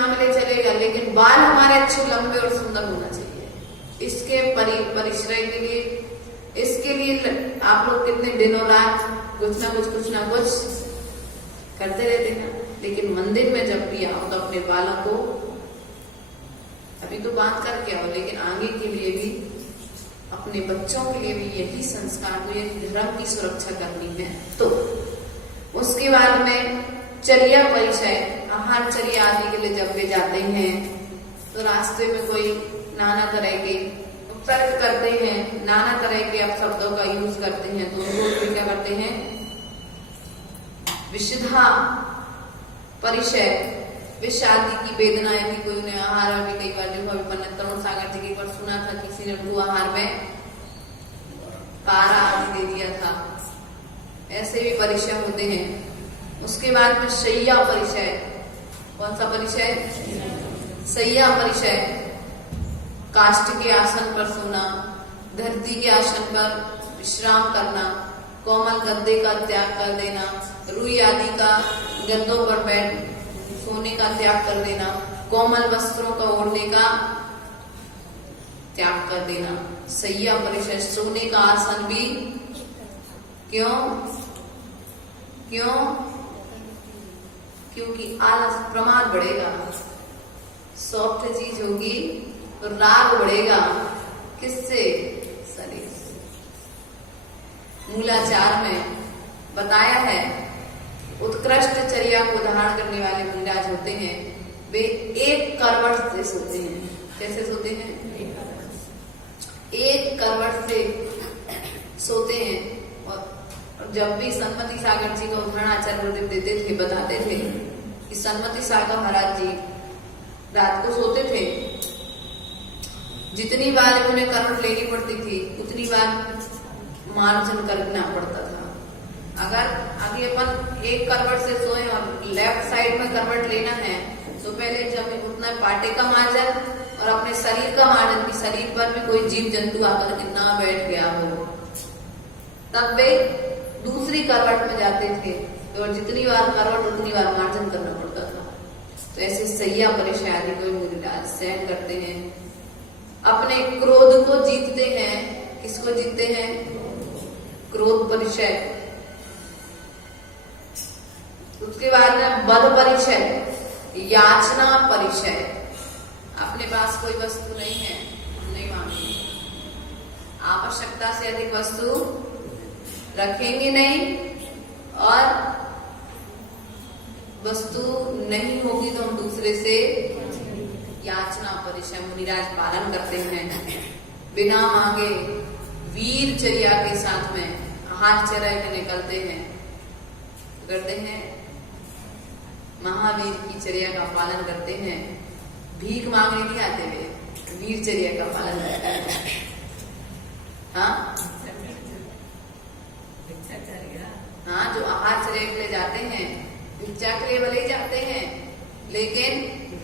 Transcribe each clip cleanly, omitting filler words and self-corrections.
ना मिले चलेगा, लेकिन बाल हमारे अच्छे लंबे और सुंदर होना चाहिए। इसके परिश्रय के लिए, इसके लिए आप लोग कितने दिनों रात कुछ ना कुछ करते रहते हैं। लेकिन मंदिर में जब भी आओ तो अपने बालों को अभी तो बांध करके आओ, लेकिन आगे के लिए भी, अपने बच्चों के लिए भी यही संस्कार को, यही धर्म की सुरक्षा करनी है। तो उसके बाद में चर्या परिचय, आहार चर्या आदि के लिए जब वे जाते हैं तो रास्ते में कोई नाना तरह के तर्क करते हैं, नाना तरह के अपशब्दों का यूज करते हैं, तो उनको क्या करते हैं, विशुद्धा परिचय, विषादी की वेदना यदि कोई उन्हें आहार में, कई बार देखो अभी तरुण सागर जी की बार सुना था किसी ने उनको आहार में पारा आदि दे दिया था, ऐसे भी परिचय होते हैं। उसके बाद में शैया परिचय, कौन सा परिचय, शैया परिचय, काष्ठ के आसन पर सोना, धरती के आसन पर विश्राम करना, कोमल गद्दे का त्याग कर देना, रुई आदि का गद्दों पर बैठ सोने का त्याग कर देना, कोमल वस्त्रों का ओढ़ने का त्याग कर देना। शैया परिचय, सोने का आसन भी, क्यों, क्योंकि आलस, प्रमाद बढ़ेगा, सॉफ्ट चीज होगी तो राग बढ़ेगा, किससे, शरीर से। मूलाचार में बताया है उत्कृष्ट चर्या को धारण करने वाले मुनिराज होते हैं, वे एक करवट से सोते हैं। कैसे सोते हैं, एक करवट से सोते हैं। और जब भी सन्मति सागर जी का उदाहरण आचार्य गुरुदेव देते थे, बताते थे कि सन्मति सागर महाराज जी रात को सोते थे, जितनी बार उन्हें करवट लेनी पड़ती थी उतनी बार मार्जन करना पड़ता था। अगर आगे अपन एक करवट से सोए और लेफ्ट साइड में करवट लेना है तो पहले जब उतना पाटे का मार्जन और अपने शरीर का मार्जन, की शरीर पर भी कोई जीव जंतु आकर कितना बैठ गया हो, तब वे दूसरी करवट में जाते थे, और जितनी बार करवट उतनी बार मार्जन करना पड़ता था। तो ऐसे शैया परिचय आदि को मुनिराज सहन करते हैं, अपने क्रोध को जीतते हैं। किसको जीतते हैं, क्रोध परिचय। उसके बाद में बद परिचय, याचना परिचय, अपने पास कोई वस्तु नहीं है, नहीं मांगेंगे, आवश्यकता से अधिक वस्तु रखेंगे नहीं, और वस्तु नहीं होगी तो हम दूसरे से याचना परिचय मुनिराज पालन करते हैं। बिना मांगे वीर चर्या के साथ में आहार चर्या में निकलते हैं, करते हैं, महावीर की चर्या का पालन करते हैं। भीख मांगने नहीं आते वे, वीर चर्या का पालन करते हैं। हाँ, जो आहार चर्या के लिए जाते हैं, भिक्षा के लिए भले ही जाते हैं, लेकिन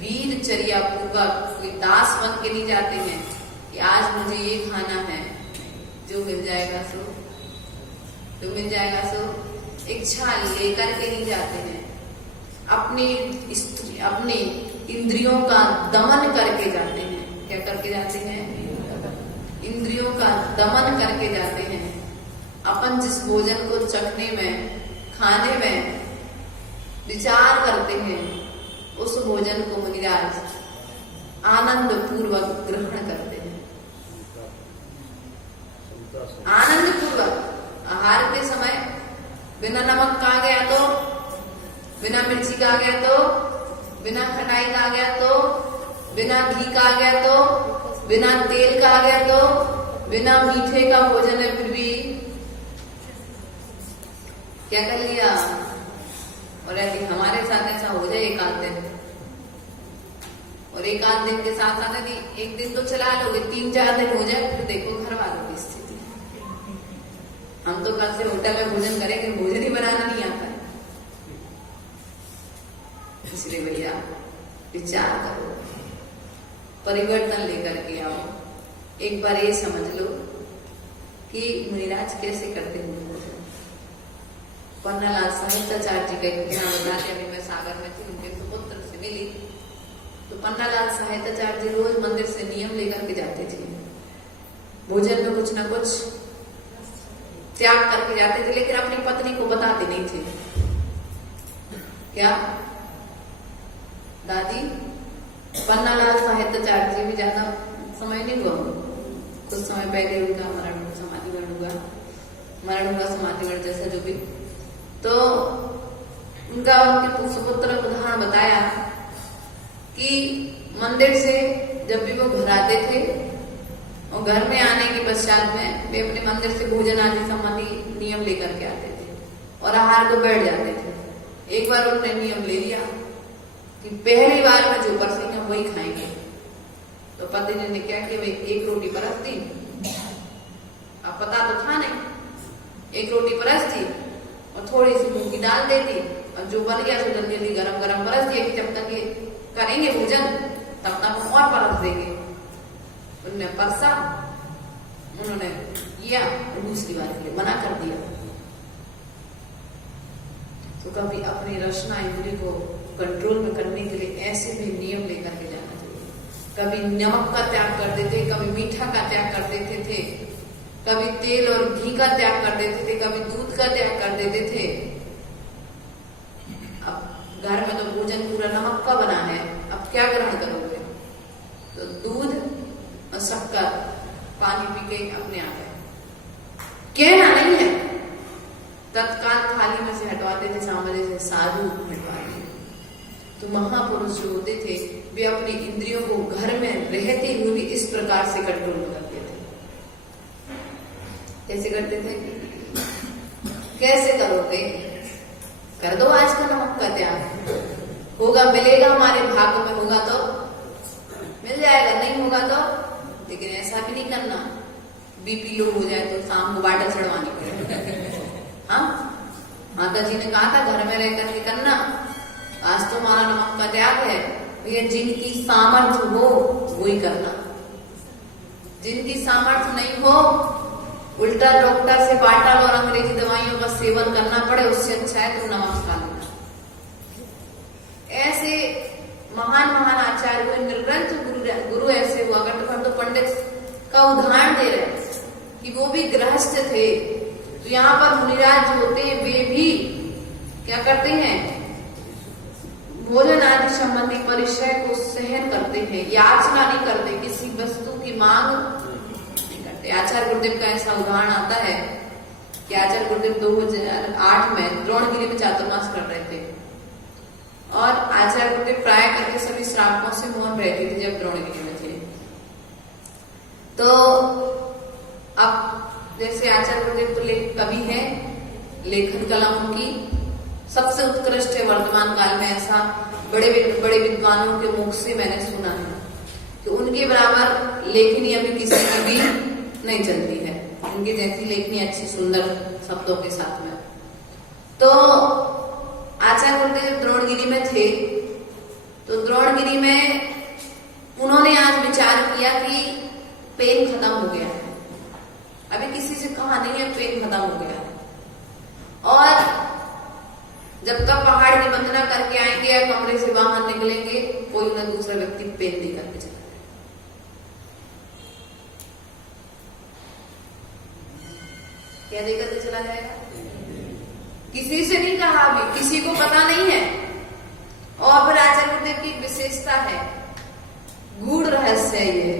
वीर चर्या पूर्वक, कोई दास बन के नहीं जाते हैं कि आज मुझे ये खाना है, जो मिल जाएगा सो, जो मिल जाएगा सो, इच्छा लेकर के नहीं जाते हैं। अपनी इंद्रियों का दमन करके जाते हैं। क्या करके जाते हैं, इंद्रियों का दमन करके जाते हैं। अपन जिस भोजन को चखने में, खाने में विचार करते हैं, उस भोजन को मुनिराज आनंद पूर्वक ग्रहण करते हैं। आनंद पूर्वक आहार के समय बिना नमक का आ गया तो, बिना मिर्ची का आ गया तो, बिना खटाई का आ गया तो, बिना घी का आ गया तो, बिना तेल का आ गया तो, बिना मीठे का भोजन है, फिर भी क्या कर लिया। और यदि हमारे साथ ऐसा हो जाए एक आध दिन, और एक आध दिन के साथ साथ यदि एक दिन तो चला लोगे, 3-4 दिन हो जाए, फिर देखो घर वालों की स्थिति। हम तो कल से होटल में भोजन करेंगे, भोजन ही बनाना नहीं आता है। इसलिए भैया विचार करो, परिवर्तन लेकर के आओ। एक बार ये समझ लो कि मुनिराज कैसे करते हैं। पन्नालाल साहित्याचार्य जी का एक घटना बताते, अभी मैं सागर में थी, उनके सुपुत्र से मिली, तो पन्नालाल साहित्याचार्य जी रोज मंदिर से नियम लेकर के जाते थे, भोजन में कुछ ना कुछ त्याग करके जाते थे, लेकिन अपनी पत्नी को बताते नहीं थे। क्या दादी? पन्नालाल साहित्याचार्य जी भी ज्यादा समय नहीं हुआ, कुछ समय पहले उनका समाधिकरण हुआ, समाधिकरण जैसा जो भी। तो उनका उनके सुपुत्र उदाहरण बताया कि मंदिर से जब भी वो घर आते थे और घर में आने के पश्चात में वे अपने मंदिर से भोजन आदि संबंधी नियम लेकर के आते थे और आहार को बैठ जाते थे। एक बार उन्होंने नियम ले लिया कि पहली बार में जो परसेंगे वही खाएंगे। तो पति ने क्या किया, वे एक रोटी परस दी, अब पता तो था नहीं, एक रोटी परस दी और थोड़ी सी मूंग की दाल दे दी और जो बन गया तो जल्दी जल्दी गरम गरम परस दिया कि जब तक ये करेंगे भोजन तब तक हम और परस देंगे। उन्होंने परसा, उन्होंने किया और दूसरी बार के लिए मना कर दिया। तो कभी अपनी रचना इंद्री को कंट्रोल में करने के लिए ऐसे भी नियम लेकर के जाना चाहिए। कभी नमक का त्याग कर देते, कभी मीठा का त्याग कर देते थे, कभी तेल और घी का त्याग कर देते थे, कभी दूध का त्याग कर देते थे। अब घर में तो भोजन पूरा नमक का बना है, अब क्या ग्रहण करोगे? तो दूध और शक्कर पानी पी के अपने आ गए, कहना नहीं है, तत्काल थाली में से हटवाते थे, सामने से साधु हटवाते। तो महापुरुष जो होते थे वे अपनी इंद्रियों को घर में रहते हुए भी इस प्रकार से कंट्रोल करते थे। कैसे करते थे? कैसे करोगे? कर दो आज का नमक का त्याग, होगा मिलेगा, हमारे भाग्य में होगा तो मिल जाएगा, नहीं होगा तो। लेकिन ऐसा भी नहीं करना बीपी लो हो जाए तो शाम को बाटल चढ़वानी पड़े। हाँ, माता जी ने कहा था घर में रह करके करना। आज तो हमारा नमक का त्याग है भैया, जिनकी सामर्थ्य हो वही करना, जिनकी सामर्थ्य नहीं हो उल्टा डॉक्टर से बाटल और अंग्रेजी दवाइयों का सेवन करना पड़े, उससे अच्छा है तुम नमक खा लेना। ऐसे महान महान आचार्य हुए, निर्ग्रंथ गुरु ऐसे हुआ करते। हम तो पंडित का उदाहरण दे रहे हैं कि वो भी गृहस्थ थे। तो यहाँ पर मुनिराज जो होते हैं वे भी क्या करते हैं? भोजन आदि संबंधी परिचय को सहन करते हैं, याचना नहीं करते, किसी वस्तु की मांग नहीं करते। आचार्य गुरुदेव का ऐसा उदाहरण आता है कि आचार्य गुरुदेव 2008 में द्रोणगिरी में चातुर्मास कर रहे थे और आचार्य गुरुदेव प्राय करके सभी श्रावकों से मौन रहते थे जब द्रोणगिरी में थे। तो अब जैसे आचार्य गुरुदेव तो कवि है, लेखन कला उनकी सबसे उत्कृष्ट है वर्तमान काल में। ऐसा बड़े बड़े विद्वानों के मुख से मैंने सुना है कि उनके बराबर लेखनी अभी किसी की भी नहीं चलती है, उनकी जैसी लेखनी अच्छी सुंदर शब्दों के साथ में। तो आचार्य गुरुदेव द्रोणगिरी में थे, तो द्रोणगिरी में उन्होंने आज विचार किया कि पेन खत्म हो गया है। अभी किसी से कहा नहीं है पेन खत्म हो गया है, और जब तक पहाड़ की वंदना करके आएंगे या कमरे से बाहर निकलेंगे कोई उन्हें दूसरा व्यक्ति पेन दे करके चला जाए। क्या देकर के चला जाएगा? किसी से नहीं कहा, अभी किसी को पता नहीं है। और फिर आचार्य गुरुदेव की विशेषता है, गूढ़ रहस्य है ये,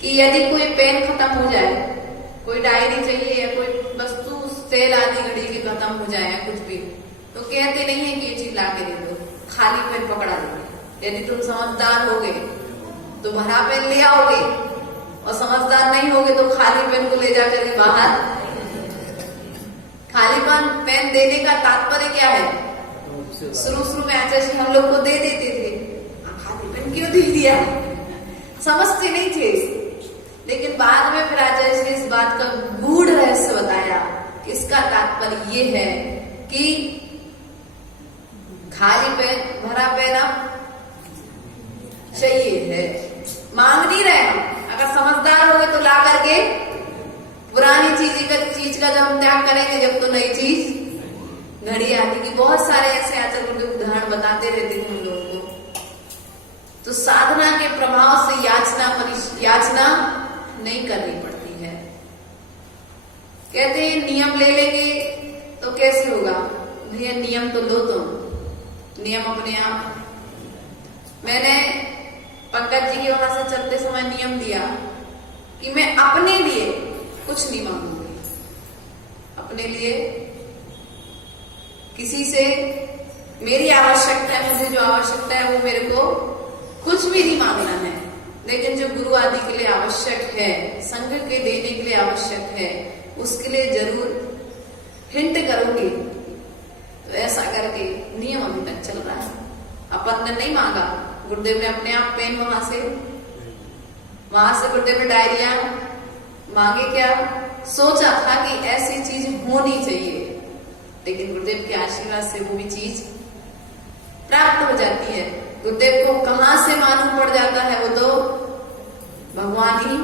कि यदि कोई पेन खत्म हो जाए, कोई डायरी चाहिए या कोई वस्तु सेल आदि घड़ी की खत्म हो जाए कुछ भी, तो कहते नहीं है कि ये चीज ला के दे दो, खाली पेन पकड़ा देंगे। यदि तुम समझदार होगे तो भरा पेन ले आओगे, और समझदार नहीं होगे तो खाली पेन को ले जाकर के बाहर। खाली पेन देने का तात्पर्य क्या है? शुरू में आचार्य हम लोग को दे देते थे, खाली पेन क्यों दे दिया, समझते नहीं थे। लेकिन बाद में फिर आचार्य ने इस बात का गूढ़ रहस्य बताया। इसका तात्पर्य ये है कि खाली पेन भरा पेन अब चाहिए है, मांग नहीं रहे हम। अगर समझदार होंगे तो ला करके पुरानी चीज का जब हम त्याग करेंगे, जब तो नई चीज घड़ी आती की। बहुत सारे ऐसे आचार्य गुरुदेव उदाहरण बताते रहते थे हम लोगों को। तो साधना के प्रभाव से याचना नहीं करनी पड़ती है। कहते हैं नियम ले लेंगे तो कैसे होगा? भैया नियम तो लो तुम, नियम अपने आप। मैंने पंकज जी के वहां से चलते समय नियम दिया कि मैं अपने लिए कुछ नहीं मांगूंगी, अपने लिए किसी से मेरी आवश्यकता है, मुझे जो आवश्यकता है वो मेरे को कुछ भी नहीं मांगना है, लेकिन जो गुरु आदि के लिए आवश्यक है, संघ के देने के लिए आवश्यक है, उसके लिए जरूर हिंट करूंगी। तो ऐसा करके नियम अभी तक चल रहा है। अपन ने नहीं मांगा, गुरुदेव ने अपने आप पेन वहां से गुरुदेव ने डायरिया मांगे, क्या सोचा था कि ऐसी चीज होनी चाहिए, लेकिन गुरुदेव के आशीर्वाद से वो भी चीज प्राप्त हो जाती है। गुरुदेव को कहां से मालूम पड़ जाता है वो तो भगवान ही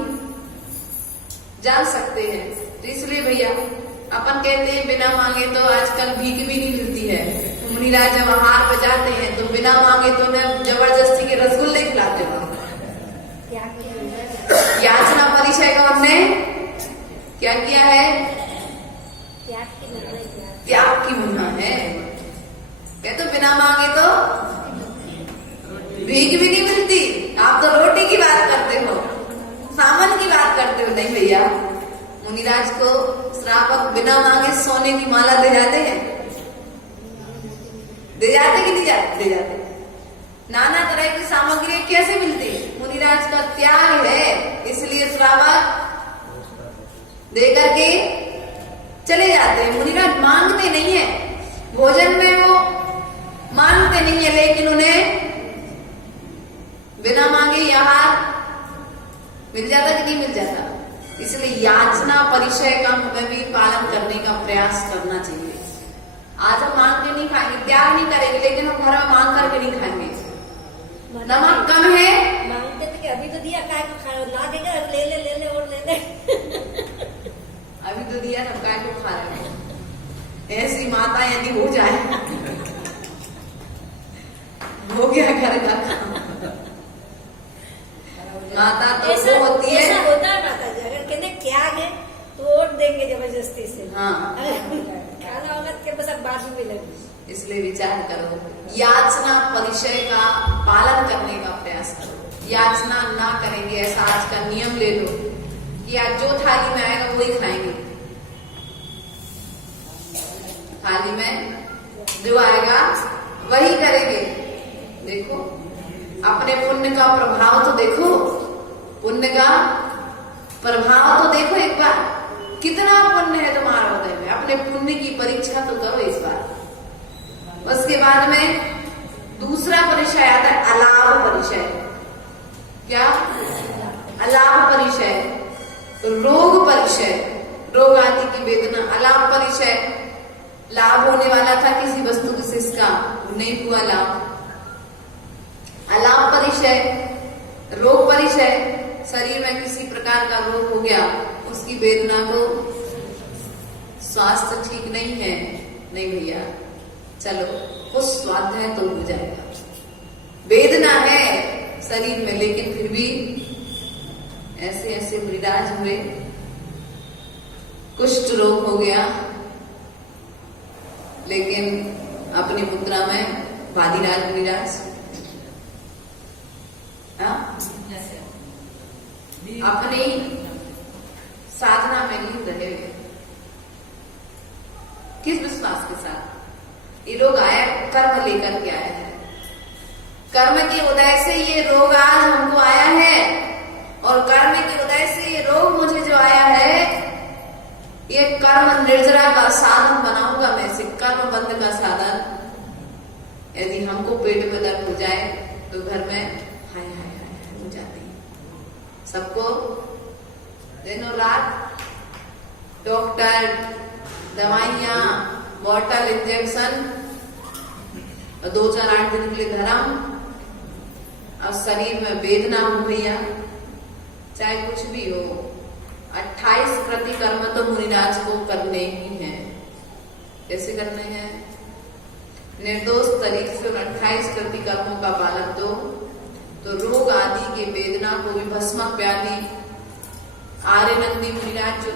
जान सकते हैं। तो इसलिए भैया अपन कहते हैं बिना मांगे तो आजकल भीख भी नहीं मिलती है। मुनिराज जब हार बजाते हैं तो बिना मांगे तो न जबरदस्ती के रसगुल्ले खिलाते हो। याचना परिचय का हमने क्या किया है? त्याग की महिमा है। कहते बिना मांगे तो भीख भी नहीं मिलती। आप तो रोटी की बात करते हो, सामान की बात करते हो। नहीं भैया, मुनिराज को श्रावक बिना मांगे सोने की माला दे जाते हैं, दे जाते कि नहीं जाते? दे जाते। नाना तरह की सामग्री कैसे मिलती? मुनिराज का त्याग है, इसलिए श्रावक दे करके चले जाते हैं। मुनिराज मांगते नहीं है, भोजन में वो मांगते नहीं है, लेकिन उन्हें बिना मांगे यहाँ मिल जाता कि नहीं मिल जाता? इसलिए याचना परिचय का हमें भी पालन करने का प्रयास करना चाहिए। आज हम मांग के नहीं खाएंगे, त्याग नहीं करेंगे, लेकिन हम घर में मांग करके नहीं खाएंगे। नमक कम है, मांगते थे कि अभी तो दिया, काय को खा ला देगा, ले ले और ले ले। अभी तो दिया, सब काय को खा रहे हैं। ऐसी माता यदि हो जाए, हो गया घर का काम। माता तो वो होती है, ऐसा होता है माता जी, अगर कहते त्याग है तो वोट देंगे जबरदस्ती से। हाँ, खाना होगा के बस अब बाजू में लगे। इसलिए विचार करो, याचना परिचय का पालन करने का प्रयास करो। याचना ना करेंगे ऐसा आज का नियम ले लो कि आज जो थाली में आएगा वही खाएंगे। थाली में जो आएगा वही करेंगे। देखो अपने पुण्य का प्रभाव तो देखो, पुण्य का प्रभाव तो देखो एक बार, कितना पुण्य है तुम्हारा हृदय में। अपने पुण्य की परीक्षा तो करो इस बार। उसके बाद में दूसरा परिचय आता है अलाभ परिचय। क्या? अलाभ परिचय, रोग परिचय, रोग आदि की वेदना। अलाभ परिचय, लाभ होने वाला था किसी वस्तु विशेष का, नहीं हुआ लाभ। अलाभ परिचय, रोग परिचय, शरीर में किसी प्रकार का रोग हो गया, उसकी वेदना को, स्वास्थ्य ठीक नहीं है, नहीं भैया चलो कुछ स्वाद है तो हो जाएगा। वेदना है शरीर में, लेकिन फिर भी ऐसे ऐसे मुनिराज हुए, कुष्ठ रोग हो गया, लेकिन अपनी मुद्रा में वादिराज मुनिराज अपनी साधना में लीन रहे हुए। किस विश्वास के साथ? ये रोग आया कर्म लेकर के आया है, कर्म के उदय से ये रोग आज हमको आया है, और कर्म के उदय से ये रोग मुझे जो आया है, ये कर्म निर्जरा का साधन बनाऊंगा मैं, इसे कर्म बंद का साधन। यदि हमको पेट में दर्द हो जाए तो घर में हाय हाय हाय हो जाती है सबको। दिनों रात डॉक्टर, दवाइयां, बॉटल, इंजेक्शन, 2-4-8 दिन के लिए धर्म, और शरीर में वेदना हो भैया, चाहे कुछ भी हो। 28 प्रतिकर्म तो मुनिराज को करने ही हैं। कैसे करने हैं? निर्दोष तरीके से 28 प्रतिकर्मों का पालन तो ये वेदना को भी भस्मक व्याधि आर्य नंदी मुनिराज जो